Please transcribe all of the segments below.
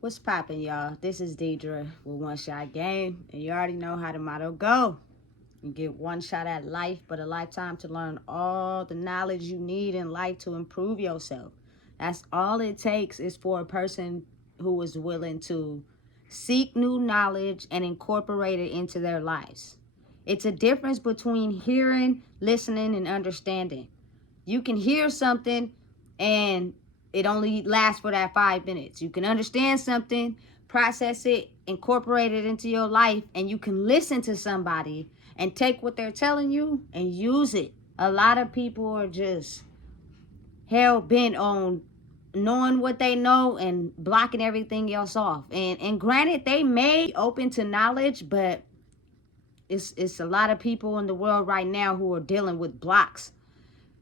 What's poppin', y'all? This is Deidre with One Shot Game, and you already know how the motto go. You get one shot at life, but a lifetime to learn all the knowledge you need in life to improve yourself. That's all it takes is for a person who is willing to seek new knowledge and incorporate it into their lives. It's a difference between hearing, listening, and understanding. You can hear something and it only lasts for that 5 minutes. You can understand something, process it, incorporate it into your life, and you can listen to somebody and take what they're telling you and use it. A lot of people are just hell bent on knowing what they know and blocking everything else off. And granted, they may be open to knowledge, but it's a lot of people in the world right now who are dealing with blocks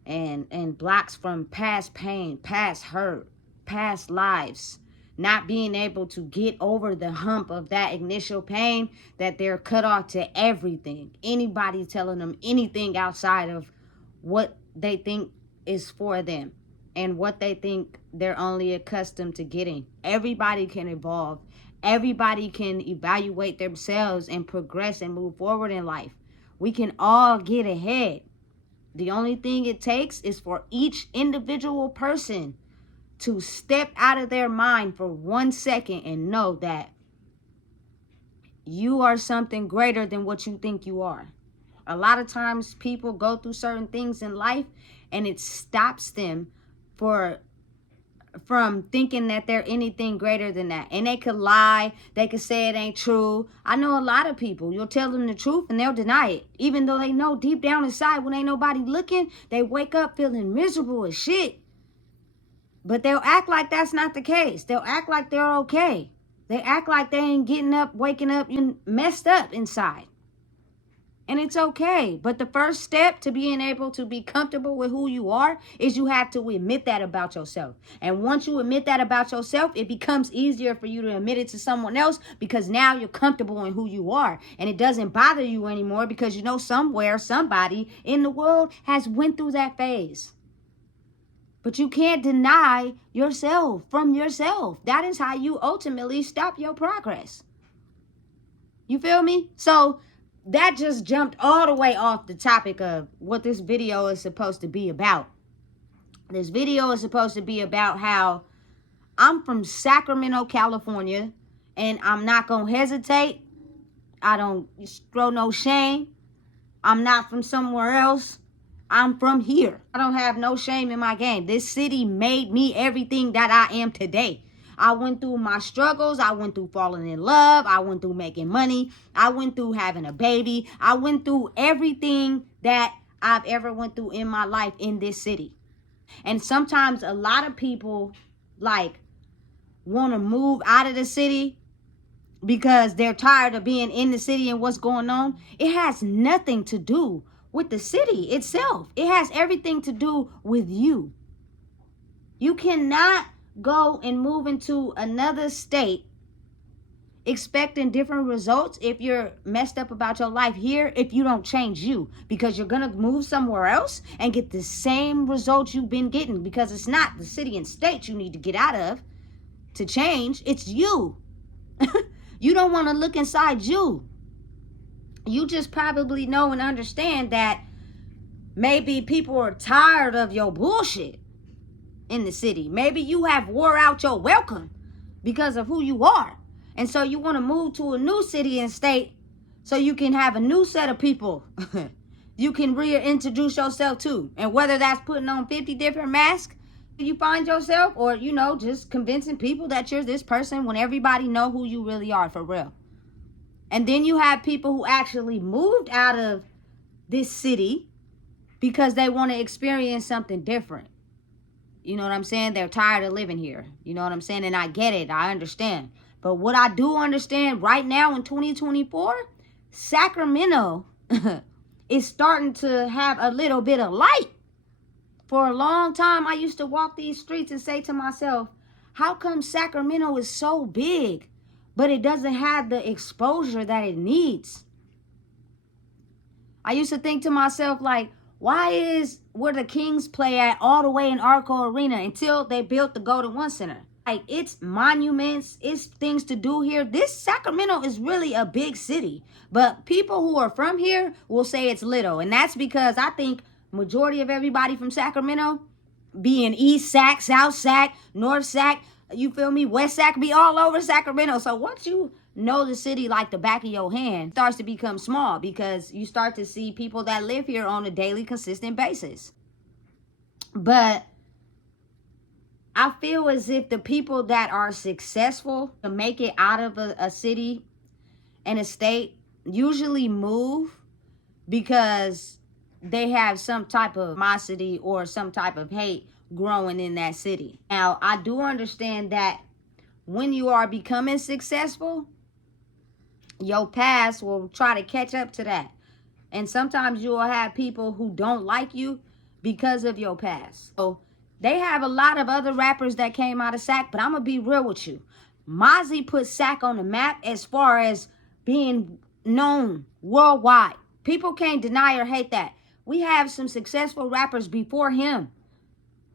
and blocks from past pain, past hurt, past lives, not being able to get over the hump of that initial pain, that they're cut off to everything. Anybody telling them anything outside of what they think is for them and what they think they're only accustomed to getting. Everybody can evolve. Everybody can evaluate themselves and progress and move forward in life. We can all get ahead. The only thing it takes is for each individual person to step out of their mind for 1 second and know that you are something greater than what you think you are. A lot of times people go through certain things in life and it stops them from thinking that they're anything greater than that. And they could lie. They could say it ain't true. I know a lot of people. You'll tell them the truth and they'll deny it. Even though they know deep down inside when ain't nobody looking, they wake up feeling miserable as shit. But they'll act like that's not the case. They'll act like they're okay. They act like they ain't getting up, waking up, and messed up inside. And it's okay. But the first step to being able to be comfortable with who you are is you have to admit that about yourself. And once you admit that about yourself, it becomes easier for you to admit it to someone else because now you're comfortable in who you are. And it doesn't bother you anymore because you know somewhere, somebody in the world has went through that phase. But you can't deny yourself from yourself. That is how you ultimately stop your progress. You feel me? So that just jumped all the way off the topic of what this video is supposed to be about. This video is supposed to be about how I'm from Sacramento, California, and I'm not going to hesitate. I don't throw no shame. I'm not from somewhere else. I'm from here. I don't have no shame in my game. This city made me everything that I am today. I went through my struggles. I went through falling in love. I went through making money. I went through having a baby. I went through everything that I've ever went through in my life in this city. And sometimes a lot of people like want to move out of the city because they're tired of being in the city and what's going on. It has nothing to do with the city itself. It has everything to do with you. You cannot go and move into another state expecting different results if you're messed up about your life here if you don't change you, because you're gonna move somewhere else and get the same results you've been getting, because it's not the city and state you need to get out of to change. It's you. You don't want to look inside you. You just probably know and understand that maybe people are tired of your bullshit in the city. Maybe you have wore out your welcome because of who you are. And so you want to move to a new city and state so you can have a new set of people you can reintroduce yourself to. And whether that's putting on 50 different masks you find yourself, or, you know, just convincing people that you're this person when everybody know who you really are for real. And then you have people who actually moved out of this city because they want to experience something different. You know what I'm saying? They're tired of living here. You know what I'm saying? And I get it. I understand. But what I do understand right now in 2024, Sacramento is starting to have a little bit of light. For a long time, I used to walk these streets and say to myself, how come Sacramento is so big, but it doesn't have the exposure that it needs? I used to think to myself, like, why is where the Kings play at all the way in Arco Arena until they built the Golden One Center? Like, it's monuments, it's things to do here. This Sacramento is really a big city, but people who are from here will say it's little. And that's because I think majority of everybody from Sacramento, being East Sac, South Sac, North Sac, you feel me, West Sac, be all over Sacramento. So once you know the city like the back of your hand, it starts to become small because you start to see people that live here on a daily, consistent basis. But I feel as if the people that are successful to make it out of a city and a state usually move because they have some type of animosity or some type of hate growing in that city. Now, I do understand that when you are becoming successful, your past will try to catch up to that. And sometimes you will have people who don't like you because of your past. So they have a lot of other rappers that came out of Sac, but I'm going to be real with you. Mozzie put Sac on the map as far as being known worldwide. People can't deny or hate that. We have some successful rappers before him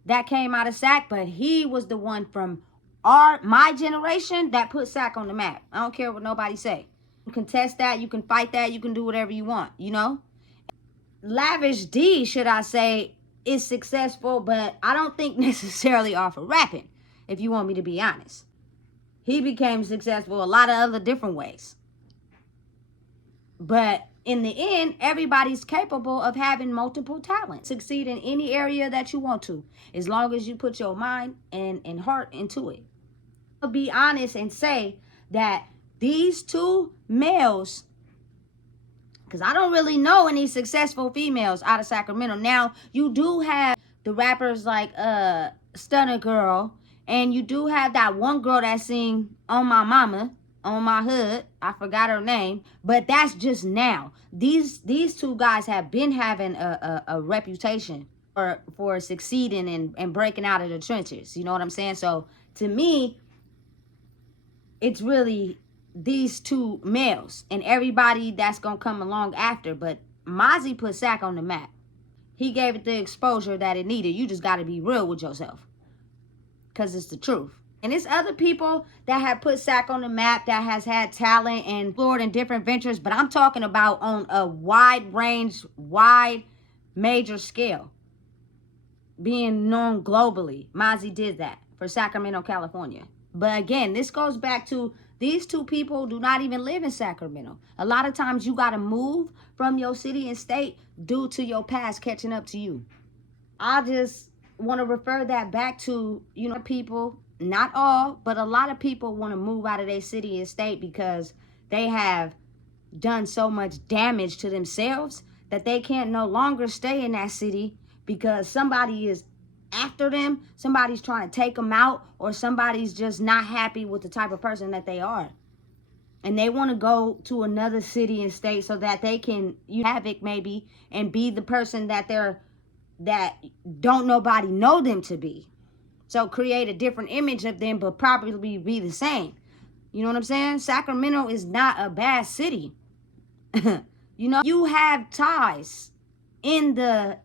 that came out of Sac, but he was the one from my generation that put Sac on the map. I don't care what nobody say. You can test that, you can fight that, you can do whatever you want, you know? Lavish D, should I say, is successful, but I don't think necessarily off of rapping, if you want me to be honest. He became successful a lot of other different ways. But in the end, everybody's capable of having multiple talents. Succeed in any area that you want to, as long as you put your mind and heart into it. I'll be honest and say that these two males, because I don't really know any successful females out of Sacramento. Now, you do have the rappers like Stunner Girl, and you do have that one girl that sing On My Mama, On My Hood. I forgot her name, but that's just now. These two guys have been having a reputation for succeeding and breaking out of the trenches. You know what I'm saying? So to me, it's really these two males and everybody that's gonna come along after. But Mozzie put Sac on the map. He gave it the exposure that it needed. You just got to be real with yourself, because it's the truth. And it's other people that have put Sac on the map that has had talent and explored in different ventures, but I'm talking about on a wide range, wide major scale, being known globally. Mozzie did that for Sacramento, California. But again, this goes back to these two people do not even live in Sacramento. A lot of times you got to move from your city and state due to your past catching up to you. I just want to refer that back to, you know, people, not all, but a lot of people want to move out of their city and state because they have done so much damage to themselves that they can't no longer stay in that city because somebody is after them, somebody's trying to take them out, or somebody's just not happy with the type of person that they are. And they want to go to another city and state so that they can havoc maybe and be the person that don't nobody know them to be. So create a different image of them, but probably be the same. You know what I'm saying? Sacramento is not a bad city. You know, you have ties in the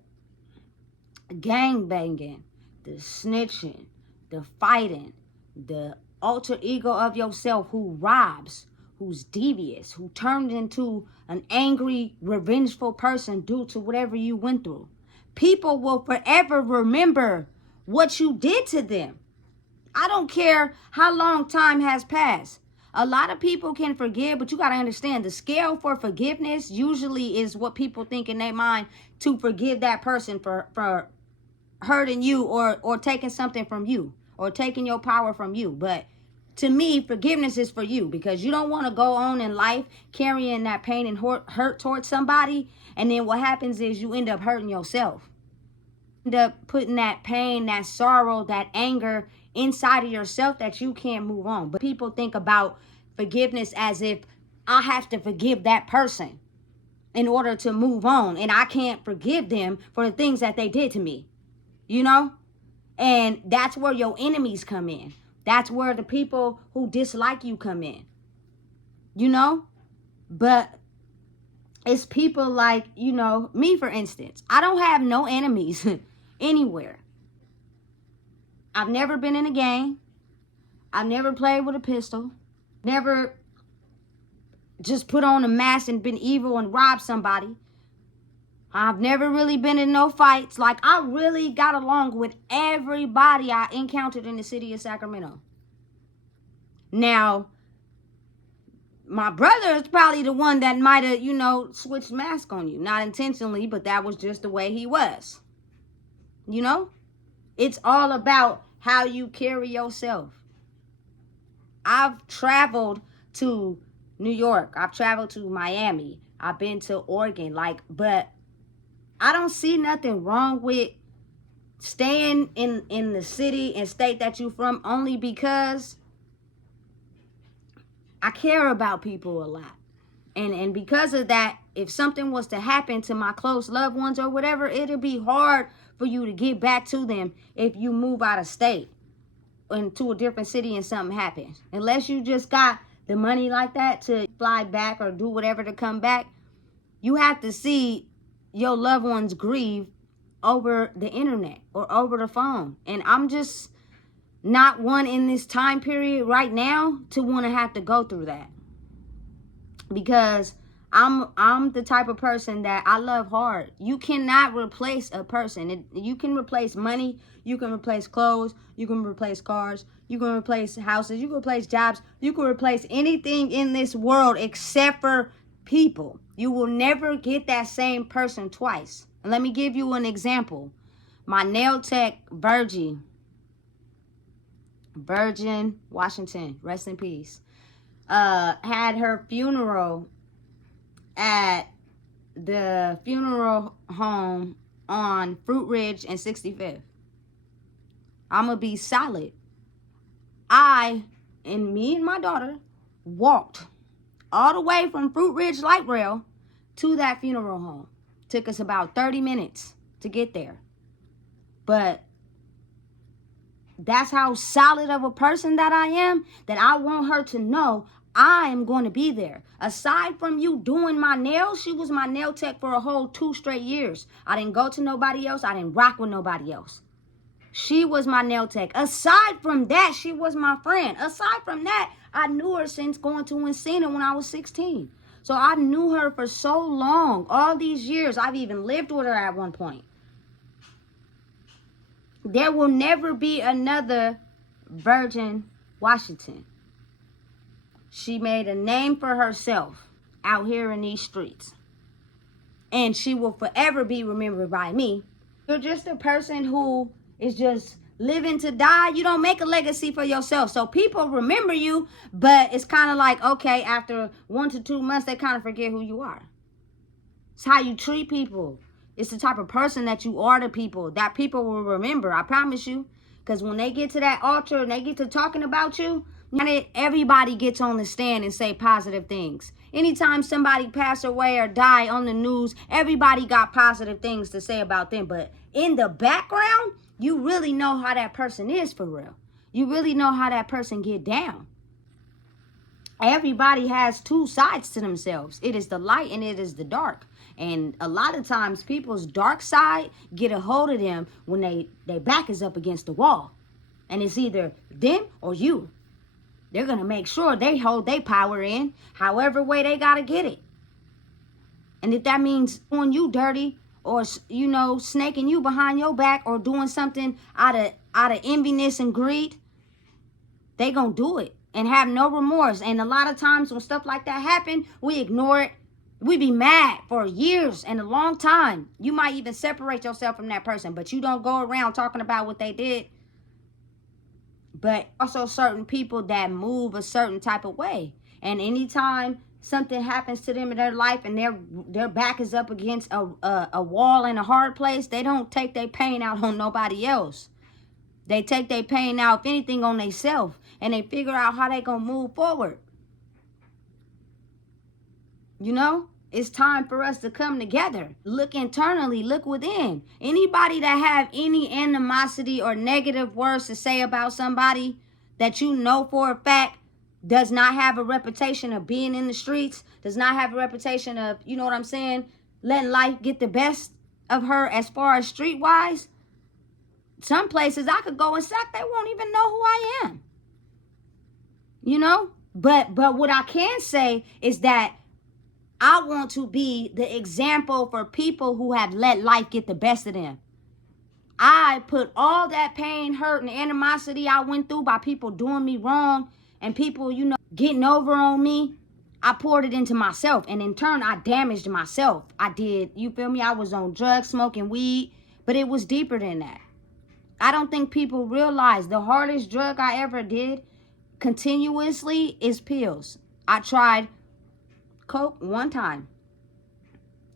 gang banging, the snitching, the fighting, the alter ego of yourself who robs, who's devious, who turned into an angry, revengeful person due to whatever you went through. People will forever remember what you did to them. I don't care how long time has passed. A lot of people can forgive, but you got to understand the scale for forgiveness usually is what people think in their mind to forgive that person for hurting you or taking something from you or taking your power from you. But to me, forgiveness is for you because you don't want to go on in life carrying that pain and hurt towards somebody. And then what happens is you end up hurting yourself. End up putting that pain, that sorrow, that anger inside of yourself that you can't move on. But people think about forgiveness as if I have to forgive that person in order to move on. And I can't forgive them for the things that they did to me. You know? And that's where your enemies come in. That's where the people who dislike you come in. You know? But it's people like, you know, me for instance. I don't have no enemies anywhere. I've never been in a gang. I never played with a pistol. Never just put on a mask and been evil and robbed somebody. I've never really been in no fights. Like, I really got along with everybody I encountered in the city of Sacramento. Now, my brother is probably the one that might have, switched mask on you. Not intentionally, but that was just the way he was. It's all about how you carry yourself. I've traveled to New York. I've traveled to Miami. I've been to Oregon. But I don't see nothing wrong with staying in the city and state that you're from, only because I care about people a lot. And because of that, if something was to happen to my close loved ones or whatever, it'll be hard for you to get back to them if you move out of state into a different city and something happens. Unless you just got the money like that to fly back or do whatever to come back, you have to see your loved ones grieve over the internet or over the phone. And I'm just not one in this time period right now to want to have to go through that, because I'm the type of person that I love hard. You cannot replace a person. You can replace money, you can replace clothes, you can replace cars, you can replace houses, you can replace jobs, you can replace anything in this world except for people. You will never get that same person twice. And let me give you an example. My nail tech, Virgin Washington, rest in peace, had her funeral at the funeral home on Fruit Ridge and 65th. I'm gonna be solid. Me and my daughter walked all the way from Fruit Ridge Light Rail to that funeral home. Took us about 30 minutes to get there. But that's how solid of a person that I am, that I want her to know I am going to be there. Aside from you doing my nails, she was my nail tech for a whole 2 straight years. I didn't go to nobody else. I didn't rock with nobody else. She was my nail tech. Aside from that, she was my friend. Aside from that, I knew her since going to Encino when I was 16. So I knew her for so long. All these years, I've even lived with her at one point. There will never be another Virgin Washington. She made a name for herself out here in these streets. And she will forever be remembered by me. You're just a person who is just living to die. You don't make a legacy for yourself. So people remember you, but it's kind of like, okay, after 1 to 2 months, they kind of forget who you are. It's how you treat people. It's the type of person that you are to people that people will remember. I promise you. Because when they get to that altar and they get to talking about you, everybody gets on the stand and say positive things. Anytime somebody pass away or die on the news, everybody got positive things to say about them. But in the background, you really know how that person is for real. You really know how that person get down. Everybody has 2 sides to themselves. It is the light and it is the dark. And a lot of times people's dark side get a hold of them when their back is up against the wall. And it's either them or you. They're going to make sure they hold their power in however way they got to get it. And if that means doing you dirty or, snaking you behind your back or doing something out of enviness and greed, they going to do it and have no remorse. And a lot of times when stuff like that happen, we ignore it. We be mad for years and a long time. You might even separate yourself from that person, but you don't go around talking about what they did. But also certain people that move a certain type of way. And anytime something happens to them in their life and their back is up against a wall in a hard place, they don't take their pain out on nobody else. They take their pain out, if anything, on themselves. And they figure out how they going to move forward. It's time for us to come together. Look internally, look within. Anybody that have any animosity or negative words to say about somebody that you know for a fact does not have a reputation of being in the streets, does not have a reputation of, letting life get the best of her as far as streetwise, some places I could go and sack, they won't even know who I am. you know? But what I can say is that I want to be the example for people who have let life get the best of them. I put all that pain, hurt, and animosity I went through by people doing me wrong and people, getting over on me. I poured it into myself, and in turn, I damaged myself. I did, you feel me? I was on drugs, smoking weed, but it was deeper than that. I don't think people realize the hardest drug I ever did continuously is pills. I tried coke one time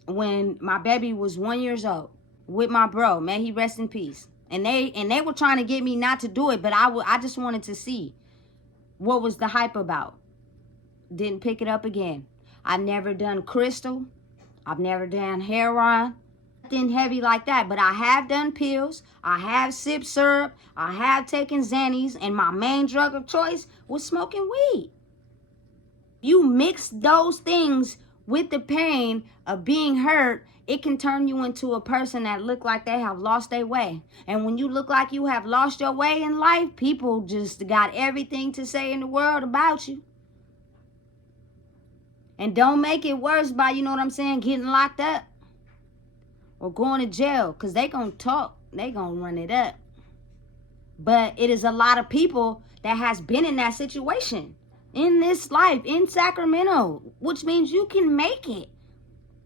when my baby was 1 year old with my bro. May he rest in peace. And they were trying to get me not to do it, but I just wanted to see what was the hype about. Didn't pick it up again. I've never done crystal. I've never done heroin. Nothing heavy like that, but I have done pills. I have sipped syrup. I have taken Xannies, and my main drug of choice was smoking weed. You mix those things with the pain of being hurt, it can turn you into a person that look like they have lost their way. And when you look like you have lost your way in life, people just got everything to say in the world about you. And don't make it worse by, getting locked up or going to jail, because they gonna talk. They gonna run it up. But it is a lot of people that has been in that situation in this life in Sacramento, which means you can make it.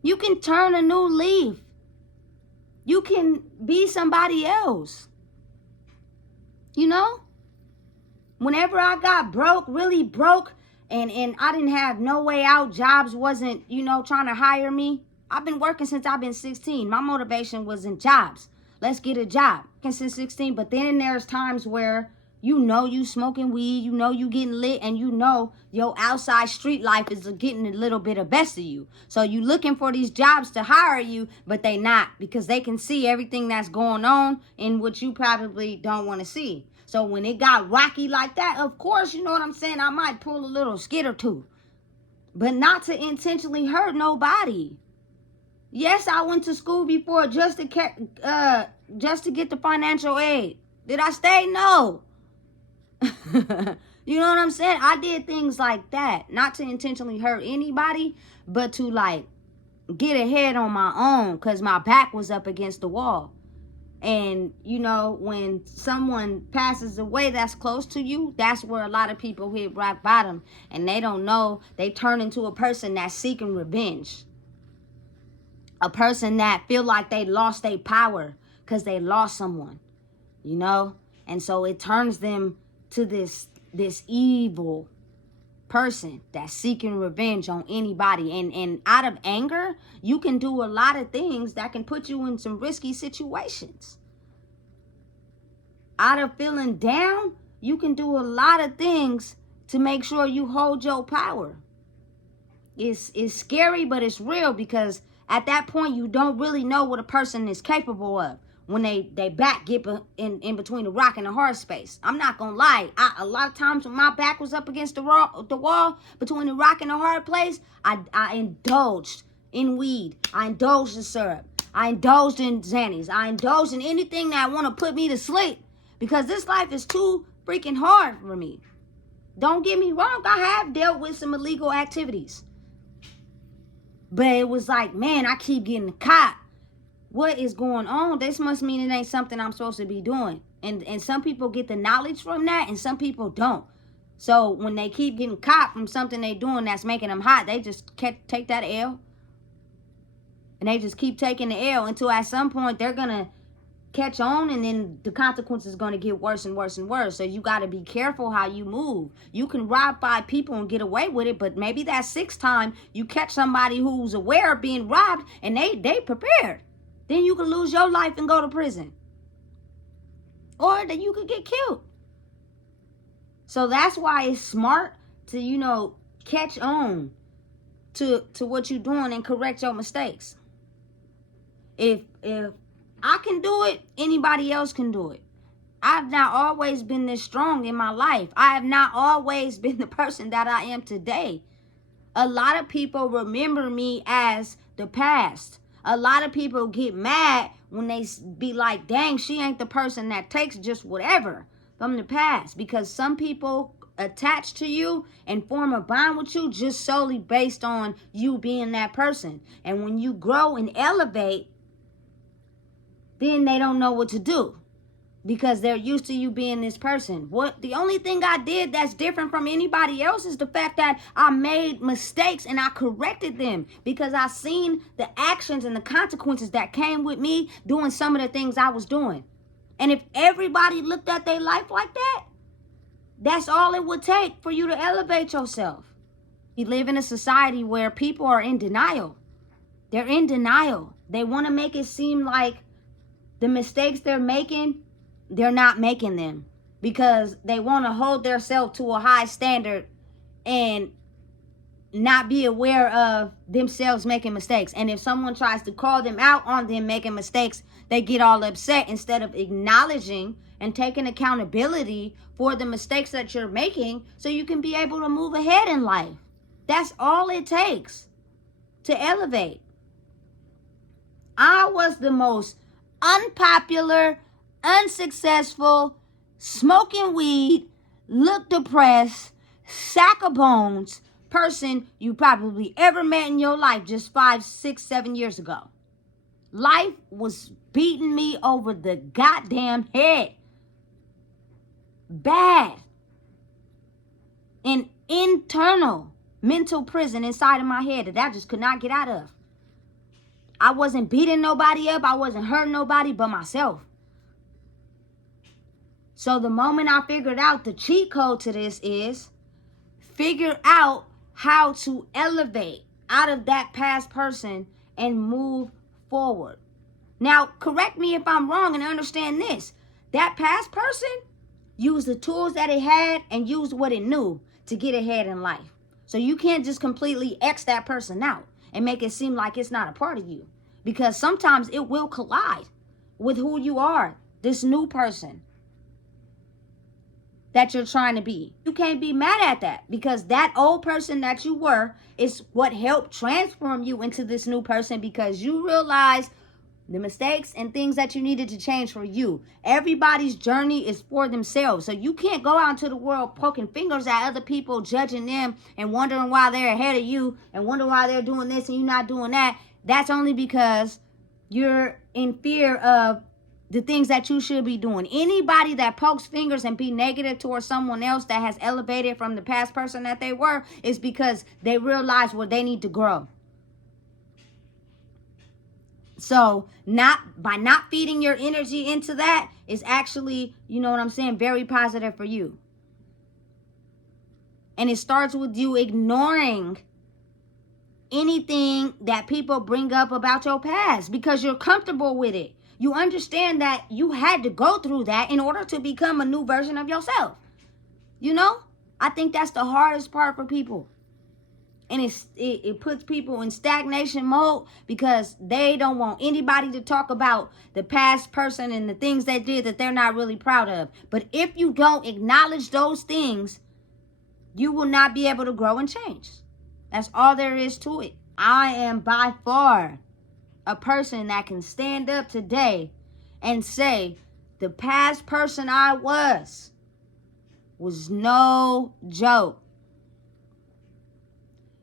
You can turn a new leaf. You can be somebody else. Whenever I got broke, really broke, and I didn't have no way out, jobs wasn't, trying to hire me. I've been working since I've been 16. My motivation was in jobs. Let's get a job. Since 16, but then there's times where you smoking weed, you getting lit, and your outside street life is getting a little bit of best of you. So you looking for these jobs to hire you, but they not, because they can see everything that's going on in what you probably don't want to see. So when it got rocky like that, of course, I might pull a little skit or two, but not to intentionally hurt nobody. Yes, I went to school before just to get the financial aid. Did I stay? No. You know what I'm saying? I did things like that, not to intentionally hurt anybody, but to get ahead on my own, because my back was up against the wall. And when someone passes away that's close to you, that's where a lot of people hit rock bottom, and they don't know. They turn into a person that's seeking revenge, a person that feel like they lost their power because they lost someone, and so it turns them to this evil person that's seeking revenge on anybody. And out of anger, you can do a lot of things that can put you in some risky situations. Out of feeling down, you can do a lot of things to make sure you hold your power. It's scary, but it's real, because at that point, you don't really know what a person is capable of when they back get in between the rock and the hard space. I'm not gonna lie. A lot of times when my back was up against the wall between the rock and the hard place, I indulged in weed. I indulged in syrup. I indulged in Xannies. I indulged in anything that want to put me to sleep, because this life is too freaking hard for me. Don't get me wrong. I have dealt with some illegal activities. But it was like, man, I keep getting caught. What is going on? This must mean it ain't something I'm supposed to be doing. And some people get the knowledge from that, and some people don't. So when they keep getting caught from something they doing that's making them hot, they just take that L. And they just keep taking the L until at some point they're going to catch on, and then the consequences is going to get worse and worse and worse. So you got to be careful how you move. You can rob 5 people and get away with it, but maybe that 6th time you catch somebody who's aware of being robbed and they prepared. Then you can lose your life and go to prison. Or that you could get killed. So that's why it's smart to, catch on to what you're doing and correct your mistakes. If I can do it, anybody else can do it. I've not always been this strong in my life. I have not always been the person that I am today. A lot of people remember me as the past. A lot of people get mad when they be like, dang, she ain't the person that takes just whatever from the past. Because some people attached to you and form a bond with you just solely based on you being that person. And when you grow and elevate, then they don't know what to do, because they're used to you being this person. The only thing I did that's different from anybody else is the fact that I made mistakes and I corrected them, because I seen the actions and the consequences that came with me doing some of the things I was doing. And if everybody looked at their life like that, that's all it would take for you to elevate yourself. We live in a society where people are in denial. They're in denial. They want to make it seem like the mistakes they're making, they're not making them, because they want to hold themselves to a high standard and not be aware of themselves making mistakes. And if someone tries to call them out on them making mistakes, they get all upset instead of acknowledging and taking accountability for the mistakes that you're making so you can be able to move ahead in life. That's all it takes to elevate. I was the most unpopular, unsuccessful, smoking weed, look depressed, sack of bones person you probably ever met in your life just 5, 6, 7 years ago. Life was beating me over the goddamn head. Bad. An internal mental prison inside of my head that I just could not get out of. I wasn't beating nobody up. I wasn't hurting nobody but myself. So the moment I figured out the cheat code to this is figure out how to elevate out of that past person and move forward. Now, correct me if I'm wrong and understand this. That past person used the tools that it had and used what it knew to get ahead in life. So you can't just completely X that person out and make it seem like it's not a part of you, because sometimes it will collide with who you are, this new person that you're trying to be. You can't be mad at that, because that old person that you were is what helped transform you into this new person, because you realized the mistakes and things that you needed to change for you. Everybody's journey is for themselves. So you can't go out into the world poking fingers at other people, judging them and wondering why they're ahead of you and wonder why they're doing this and you're not doing that. That's only because you're in fear of the things that you should be doing. Anybody that pokes fingers and be negative towards someone else that has elevated from the past person that they were is because they realize where they need to grow. So by not feeding your energy into that is actually, you know what I'm saying, very positive for you. And it starts with you ignoring anything that people bring up about your past because you're comfortable with it. You understand that you had to go through that in order to become a new version of yourself. You know, I think that's the hardest part for people. And it puts people in stagnation mode because they don't want anybody to talk about the past person and the things they did that they're not really proud of. But if you don't acknowledge those things, you will not be able to grow and change. That's all there is to it. I am by far a person that can stand up today and say the past person I was no joke.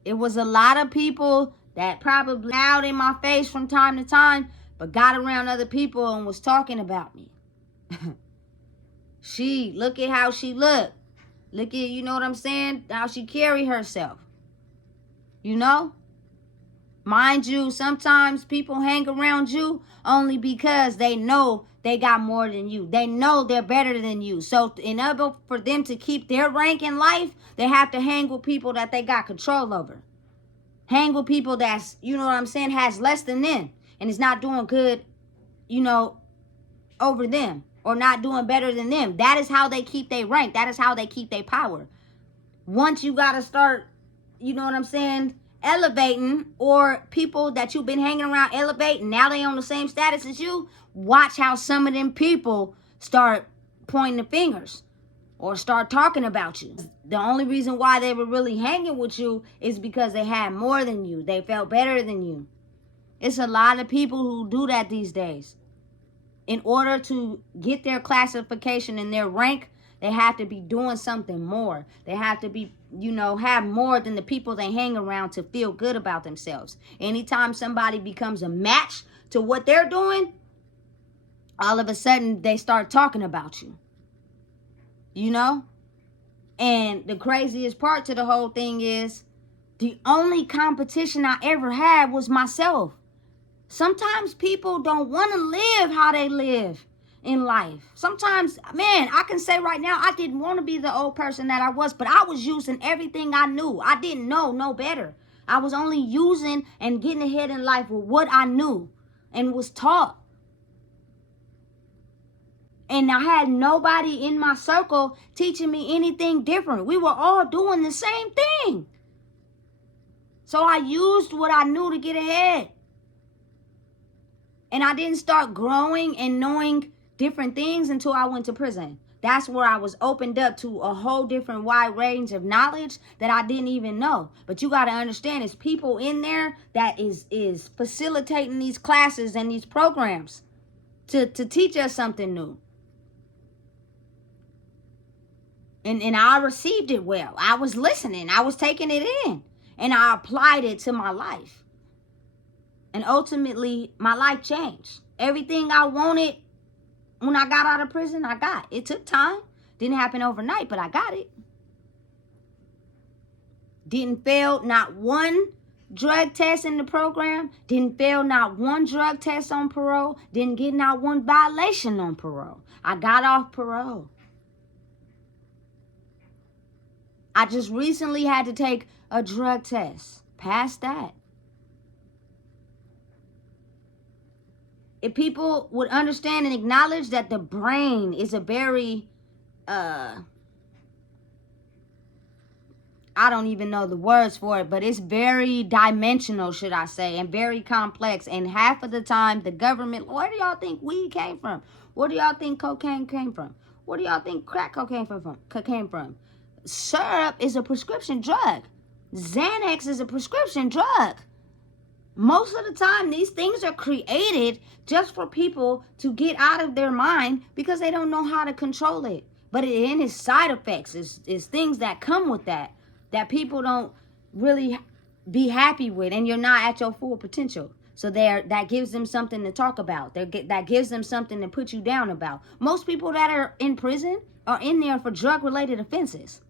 It was a lot of people that probably out in my face from time to time, but got around other people and was talking about me. Look at how she looked. Look at, you know what I'm saying, how she carry herself. You know? Mind you, sometimes people hang around you only because they know they got more than you. They know they're better than you. So in order for them to keep their rank in life, they have to hang with people that they got control over. Hang with people that's, you know what I'm saying, has less than them and is not doing good, you know, over them or not doing better than them. That is how they keep their rank. That is how they keep their power. Once you got to start, you know what I'm saying, elevating, or people that you've been hanging around elevating, now they on the same status as you, watch how some of them people start pointing the fingers or start talking about you. The only reason why they were really hanging with you is because they had more than you. They felt better than you. It's a lot of people who do that these days. In order to get their classification and their rank, They have to be doing something more. They have to be, you know, have more than the people they hang around to feel good about themselves. Anytime somebody becomes a match to what they're doing, all of a sudden they start talking about you. You know? And the craziest part to the whole thing is the only competition I ever had was myself. Sometimes people don't want to live how they live in life. Sometimes, man, I can say right now, I didn't want to be the old person that I was, but I was using everything I knew. I didn't know no better. I was only using and getting ahead in life with what I knew and was taught. And I had nobody in my circle teaching me anything different. We were all doing the same thing. So I used what I knew to get ahead. And I didn't start growing and knowing different things until I went to prison. That's where I was opened up to a whole different wide range of knowledge that I didn't even know. But you got to understand, it's people in there that is facilitating these classes and these programs to teach us something new. And I received it well. I was listening. I was taking it in. And I applied it to my life. And ultimately, my life changed. Everything I wanted when I got out of prison, I got. It took time. Didn't happen overnight, but I got it. Didn't fail not one drug test in the program. Didn't fail not one drug test on parole. Didn't get not one violation on parole. I got off parole. I just recently had to take a drug test. Past that. If people would understand and acknowledge that the brain is a very, I don't even know the words for it, but it's very dimensional, should I say, and very complex. And half of the time, the government, where do y'all think weed came from? Where do y'all think cocaine came from? Where do y'all think crack cocaine came from? Syrup is a prescription drug. Xanax is a prescription drug. Most of the time, these things are created just for people to get out of their mind because they don't know how to control it. But in its side effects is things that come with that people don't really be happy with, and you're not at your full potential. So that gives them something to talk about. That gives them something to put you down about. Most people that are in prison are in there for drug-related offenses.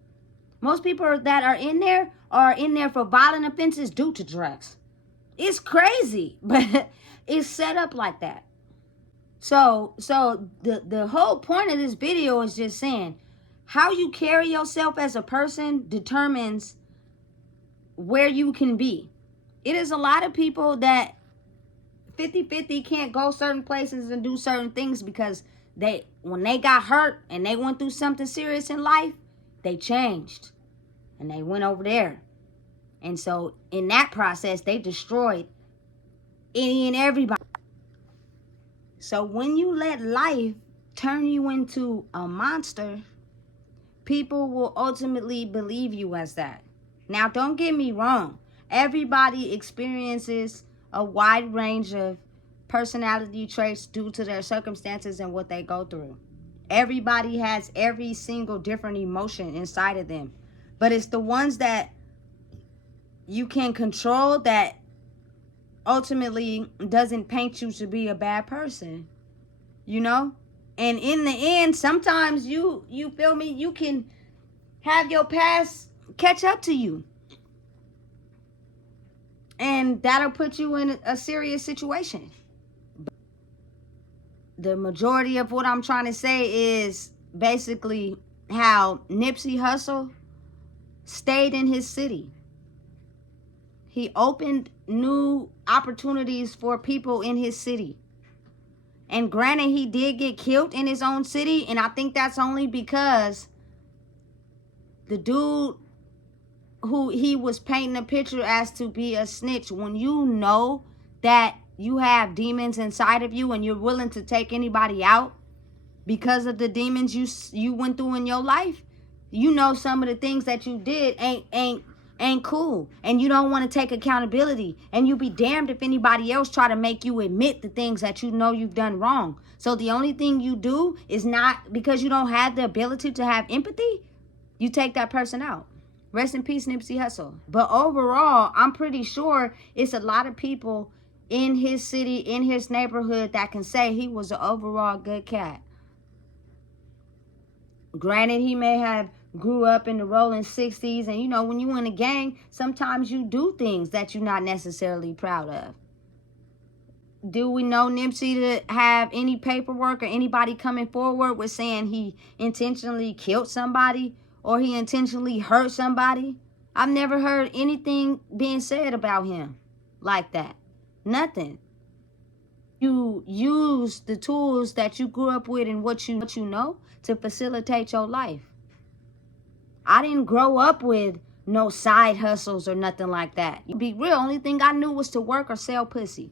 Most people that are in there for violent offenses due to drugs. It's crazy, but it's set up like that. So the whole point of this video is just saying how you carry yourself as a person determines where you can be. It is a lot of people that 50-50 can't go certain places and do certain things because when they got hurt and they went through something serious in life, they changed and they went over there. And so in that process, they destroyed any and everybody. So when you let life turn you into a monster, people will ultimately believe you as that. Now, don't get me wrong. Everybody experiences a wide range of personality traits due to their circumstances and what they go through. Everybody has every single different emotion inside of them. But it's the ones that you can control that ultimately doesn't paint you to be a bad person, you know? And in the end, sometimes you feel me, you can have your past catch up to you. And that'll put you in a serious situation. The majority of what I'm trying to say is basically how Nipsey Hussle stayed in his city. He opened new opportunities for people in his city. And granted, he did get killed in his own city. And I think that's only because the dude who he was painting a picture as to be a snitch, when you know that you have demons inside of you and you're willing to take anybody out because of the demons you went through in your life, you know some of the things that you did ain't ain't cool, and you don't want to take accountability, and you be damned if anybody else try to make you admit the things that you know you've done wrong. So the only thing you do is, not because you don't have the ability to have empathy, you take that person out. Rest in peace, Nipsey Hussle. But overall, I'm pretty sure it's a lot of people in his city, in his neighborhood, that can say he was an overall good cat. Granted, he may have grew up in the rolling 60s, and you know, when you in a gang, sometimes you do things that you're not necessarily proud of. Do we know Nipsey to have any paperwork or anybody coming forward with saying he intentionally killed somebody or he intentionally hurt somebody? I've never heard anything being said about him like that. Nothing. You use the tools that you grew up with and what you know to facilitate your life. I didn't grow up with no side hustles or nothing like that. To be real, only thing I knew was to work or sell pussy.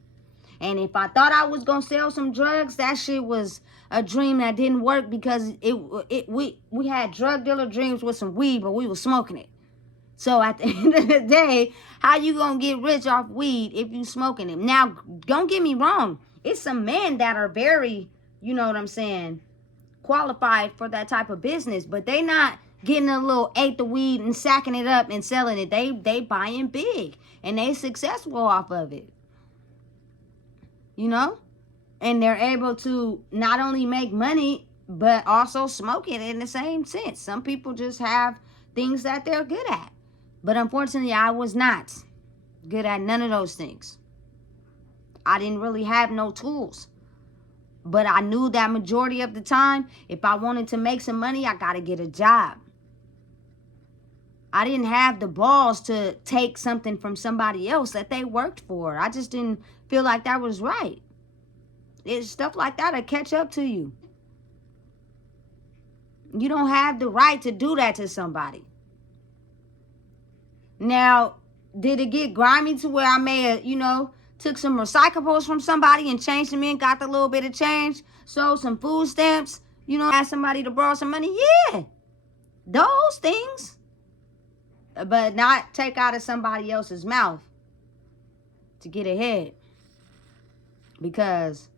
And if I thought I was gonna sell some drugs, that shit was a dream that didn't work, because we had drug dealer dreams with some weed, but we was smoking it. So at the end of the day, how you gonna get rich off weed if you smoking it? Now, don't get me wrong. It's some men that are very, you know what I'm saying, qualified for that type of business, but they not getting a little eighth of weed and sacking it up and selling it. They buying big, and they successful off of it. You know? And they're able to not only make money, but also smoke it in the same sense. Some people just have things that they're good at. But unfortunately, I was not good at none of those things. I didn't really have no tools. But I knew that majority of the time, if I wanted to make some money, I got to get a job. I didn't have the balls to take something from somebody else that they worked for. I just didn't feel like that was right. It's stuff like that will catch up to you. You don't have the right to do that to somebody. Now, did it get grimy to where I may have, you know, took some recyclables from somebody and changed them in, got the little bit of change, sold some food stamps, you know, asked somebody to borrow some money? Yeah, those things. But not take out of somebody else's mouth to get ahead. Because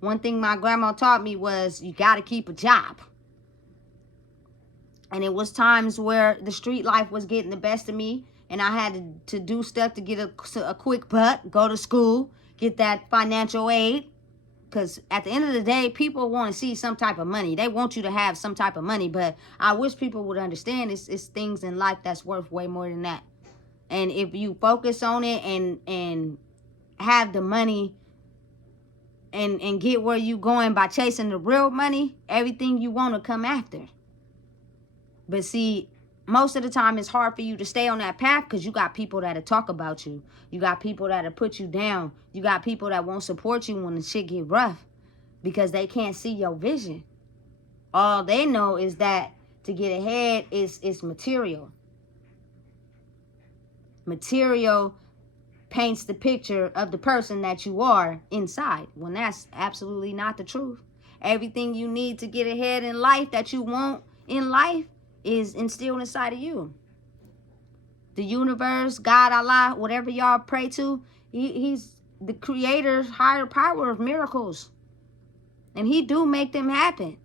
one thing my grandma taught me was you got to keep a job. And it was times where the street life was getting the best of me, and I had to do stuff to get a quick buck, go to school, get that financial aid. Because at the end of the day, people want to see some type of money. They want you to have some type of money. But I wish people would understand it's things in life that's worth way more than that. And if you focus on it and have the money and get where you going by chasing the real money, everything you want to come after. But see, most of the time it's hard for you to stay on that path because you got people that'll talk about you. You got people that'll put you down. You got people that won't support you when the shit get rough because they can't see your vision. All they know is that to get ahead is material. Material paints the picture of the person that you are inside, when that's absolutely not the truth. Everything you need to get ahead in life that you want in life is instilled inside of you. The universe, God, Allah, whatever y'all pray to, he's the creator, higher power of miracles. And he do make them happen.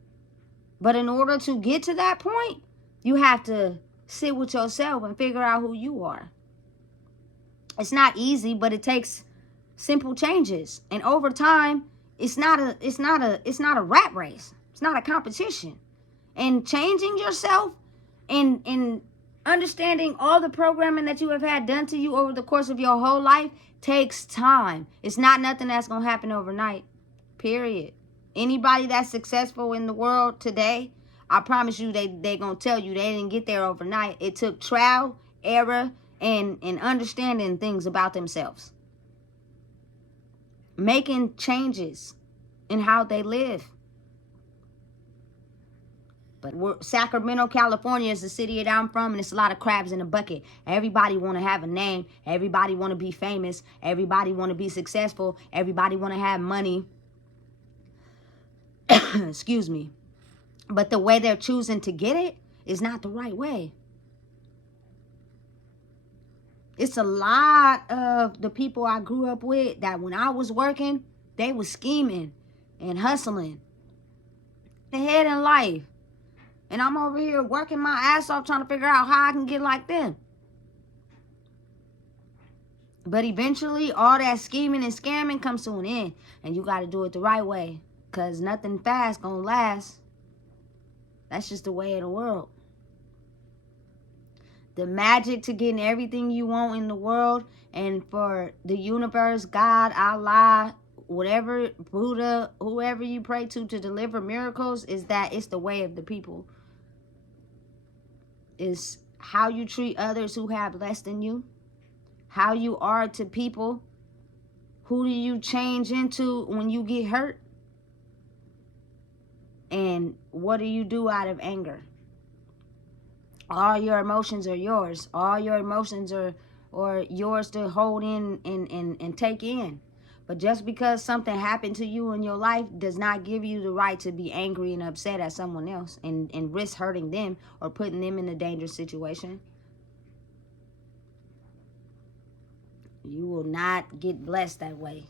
But in order to get to that point, you have to sit with yourself and figure out who you are. It's not easy, but it takes simple changes. And over time, it's not a rat race. It's not a competition. And changing yourself and understanding all the programming that you have had done to you over the course of your whole life takes time. It's not nothing that's going to happen overnight. Period. Anybody that's successful in the world today, I promise you they're going to tell you they didn't get there overnight. It took trial, error, and understanding things about themselves. Making changes in how they live. But Sacramento, California is the city that I'm from, and it's a lot of crabs in a bucket. Everybody want to have a name. Everybody want to be famous. Everybody want to be successful. Everybody want to have money. Excuse me. But the way they're choosing to get it is not the right way. It's a lot of the people I grew up with that when I was working, they was scheming and hustling ahead in life. And I'm over here working my ass off trying to figure out how I can get like them. But eventually, all that scheming and scamming comes to an end. And you got to do it the right way. Because nothing fast going to last. That's just the way of the world. The magic to getting everything you want in the world, and for the universe, God, Allah, whatever, Buddha, whoever you pray to deliver miracles, is that it's the way of the people. Is how you treat others who have less than you. How you are to people. Who do you change into when you get hurt? And what do you do out of anger? All your emotions are yours. All your emotions are yours to hold in and take in. But just because something happened to you in your life does not give you the right to be angry and upset at someone else and risk hurting them or putting them in a dangerous situation. You will not get blessed that way.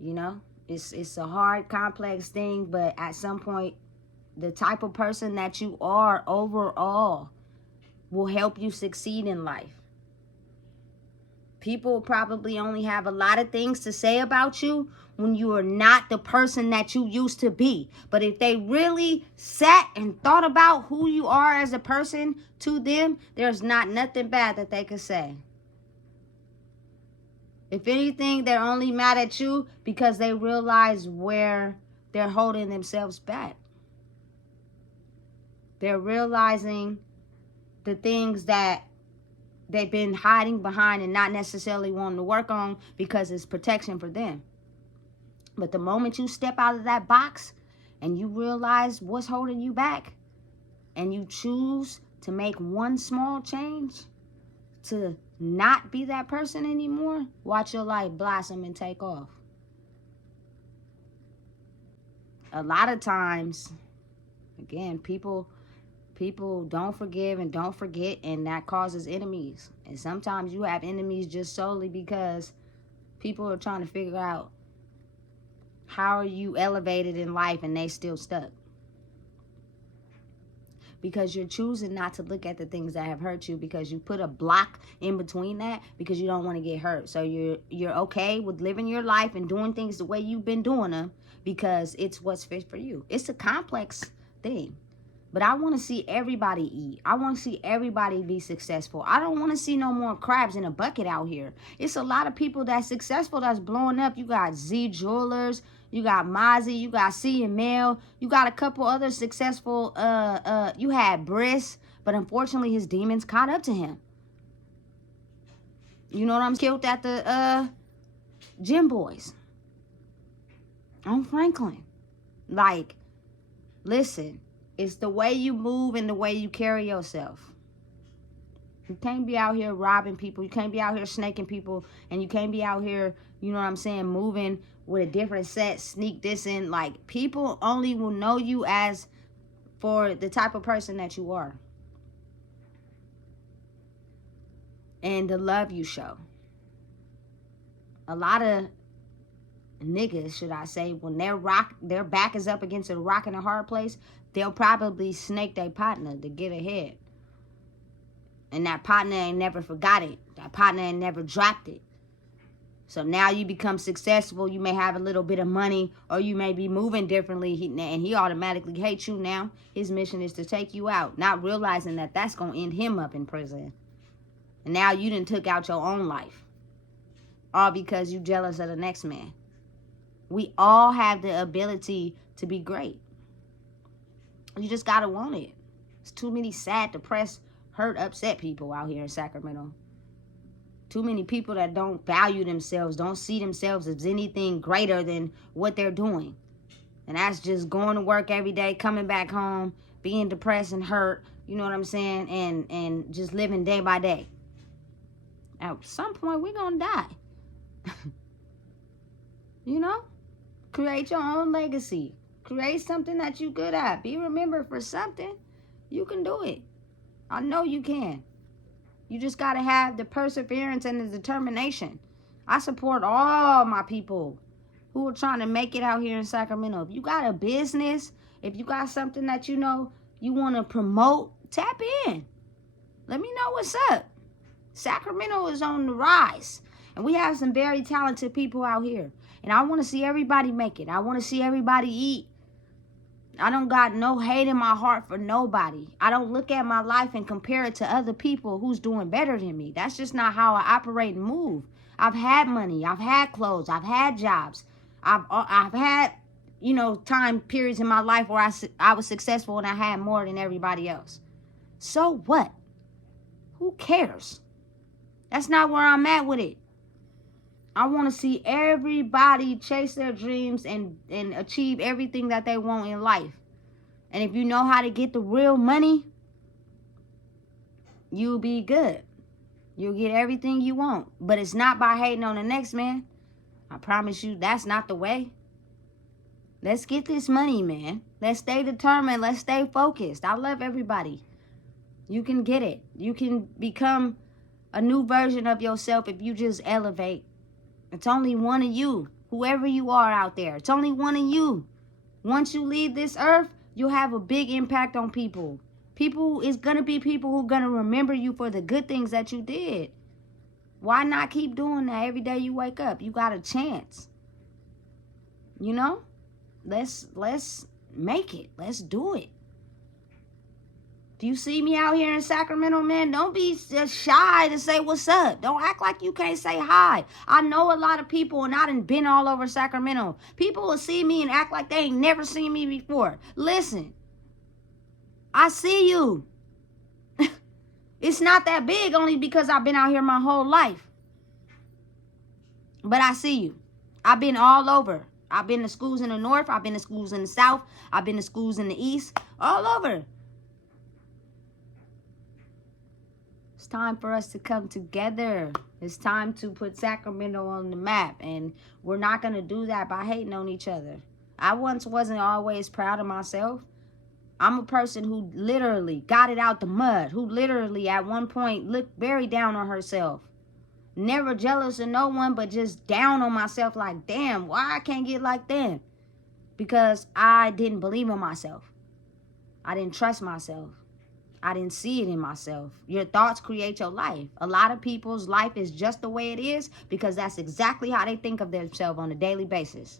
You know, it's a hard, complex thing, but at some point, the type of person that you are overall will help you succeed in life. People probably only have a lot of things to say about you when you are not the person that you used to be. But if they really sat and thought about who you are as a person to them, there's not nothing bad that they could say. If anything, they're only mad at you because they realize where they're holding themselves back. They're realizing the things that they've been hiding behind and not necessarily wanting to work on because it's protection for them. But the moment you step out of that box and you realize what's holding you back and you choose to make one small change to not be that person anymore, watch your life blossom and take off. A lot of times, again, people don't forgive and don't forget, and that causes enemies. And sometimes you have enemies just solely because people are trying to figure out how are you elevated in life and they still stuck. Because you're choosing not to look at the things that have hurt you, because you put a block in between that because you don't want to get hurt. So you're okay with living your life and doing things the way you've been doing them because it's what's fit for you. It's a complex thing. But I want to see everybody eat. I want to see everybody be successful. I don't want to see no more crabs in a bucket out here. It's a lot of people that's successful that's blowing up. You got Z Jewelers, you got Mozzie, you got C and Mel, you got a couple other successful, you had Briss, but unfortunately his demons caught up to him. You know what I'm killed at the Gym Boys on Franklin. Like, listen. It's the way you move and the way you carry yourself. You can't be out here robbing people. You can't be out here snaking people. And you can't be out here, you know what I'm saying, moving with a different set, sneak this in. Like, people only will know you as for the type of person that you are. And the love you show. A lot of niggas, should I say, when their back is up against a rock and a hard place, they'll probably snake their partner to get ahead. And that partner ain't never forgot it. That partner ain't never dropped it. So now you become successful. You may have a little bit of money, or you may be moving differently, and he automatically hates you now. His mission is to take you out, not realizing that that's going to end him up in prison. And now you done took out your own life. All because you jealous of the next man. We all have the ability to be great. You just gotta want it. There's too many sad, depressed, hurt, upset people out here in Sacramento. Too many people that don't value themselves, don't see themselves as anything greater than what they're doing. And that's just going to work every day, coming back home, being depressed and hurt, you know what I'm saying, and just living day by day. At some point, we're gonna die. You know? Create your own legacy. Create something that you're good at. Be remembered for something. You can do it. I know you can. You just got to have the perseverance and the determination. I support all my people who are trying to make it out here in Sacramento. If you got a business, if you got something that you know you want to promote, tap in. Let me know what's up. Sacramento is on the rise. And we have some very talented people out here. And I want to see everybody make it. I want to see everybody eat. I don't got no hate in my heart for nobody. I don't look at my life and compare it to other people who's doing better than me. That's just not how I operate and move. I've had money. I've had clothes. I've had jobs. I've had, you know, time periods in my life where I was successful and I had more than everybody else. So what? Who cares? That's not where I'm at with it. I want to see everybody chase their dreams and achieve everything that they want in life. And if you know how to get the real money, you'll be good. You'll get everything you want. But it's not by hating on the next man. I promise you, that's not the way. Let's get this money, man. Let's stay determined. Let's stay focused. I love everybody. You can get it. You can become a new version of yourself if you just elevate. It's only one of you, whoever you are out there. It's only one of you. Once you leave this earth, you'll have a big impact on people. It's going to be people who are going to remember you for the good things that you did. Why not keep doing that every day you wake up? You got a chance. You know? Let's make it. Let's do it. Do you see me out here in Sacramento, man? Don't be just shy to say what's up. Don't act like you can't say hi. I know a lot of people, and I done been all over Sacramento. People will see me and act like they ain't never seen me before. Listen, I see you. It's not that big only because I've been out here my whole life. But I see you. I've been all over. I've been to schools in the north. I've been to schools in the south. I've been to schools in the east. All over. It's time for us to come together. It's time to put Sacramento on the map. And we're not going to do that by hating on each other. I once wasn't always proud of myself. I'm a person who literally got it out the mud. Who literally at one point looked very down on herself. Never jealous of no one, but just down on myself like, damn, why I can't get like them? Because I didn't believe in myself. I didn't trust myself. I didn't see it in myself. Your thoughts create your life. A lot of people's life is just the way it is because that's exactly how they think of themselves on a daily basis.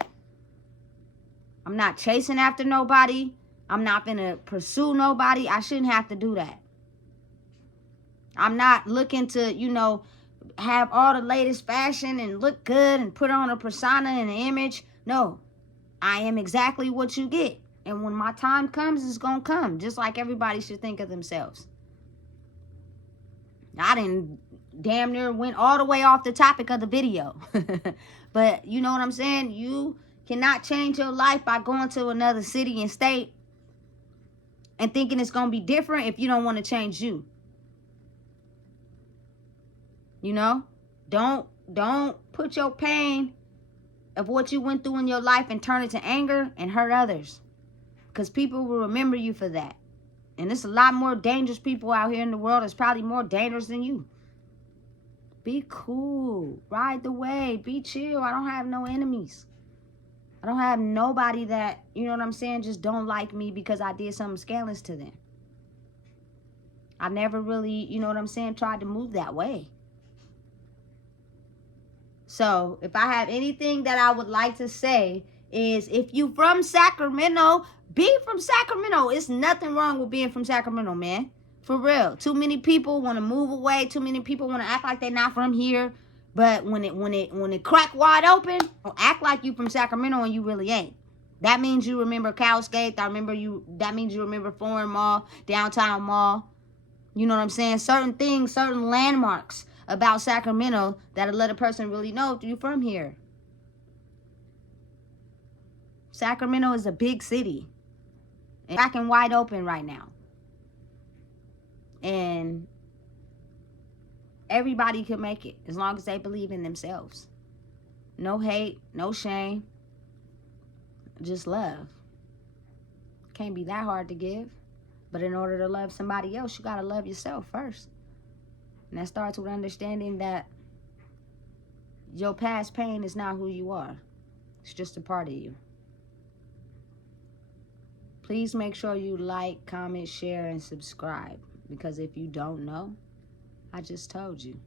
I'm not chasing after nobody. I'm not going to pursue nobody. I shouldn't have to do that. I'm not looking to, you know, have all the latest fashion and look good and put on a persona and an image. No, I am exactly what you get. And when my time comes, it's going to come. Just like everybody should think of themselves. I didn't damn near went all the way off the topic of the video. But you know what I'm saying? You cannot change your life by going to another city and state and thinking it's going to be different if you don't want to change you. You know? Don't put your pain of what you went through in your life and turn it to anger and hurt others. Because people will remember you for that. And there's a lot more dangerous people out here in the world that's probably more dangerous than you. Be cool. Ride the wave. Be chill. I don't have no enemies. I don't have nobody that, you know what I'm saying, just don't like me because I did something scandalous to them. I never really, you know what I'm saying, tried to move that way. So if I have anything that I would like to say is if you from Sacramento, be from Sacramento. It's nothing wrong with being from Sacramento, man. For real. Too many people want to move away. Too many people want to act like they're not from here. But when it crack wide open, act like you from Sacramento and you really ain't. That means you remember Cowscape. That means you remember Foreign Mall, Downtown Mall. You know what I'm saying? Certain things, certain landmarks about Sacramento that'll let a person really know if you're from here. Sacramento is a big city. It's cracking wide open right now. And everybody can make it as long as they believe in themselves. No hate, no shame. Just love. Can't be that hard to give. But in order to love somebody else, you got to love yourself first. And that starts with understanding that your past pain is not who you are. It's just a part of you. Please make sure you like, comment, share, and subscribe. Because if you don't know, I just told you.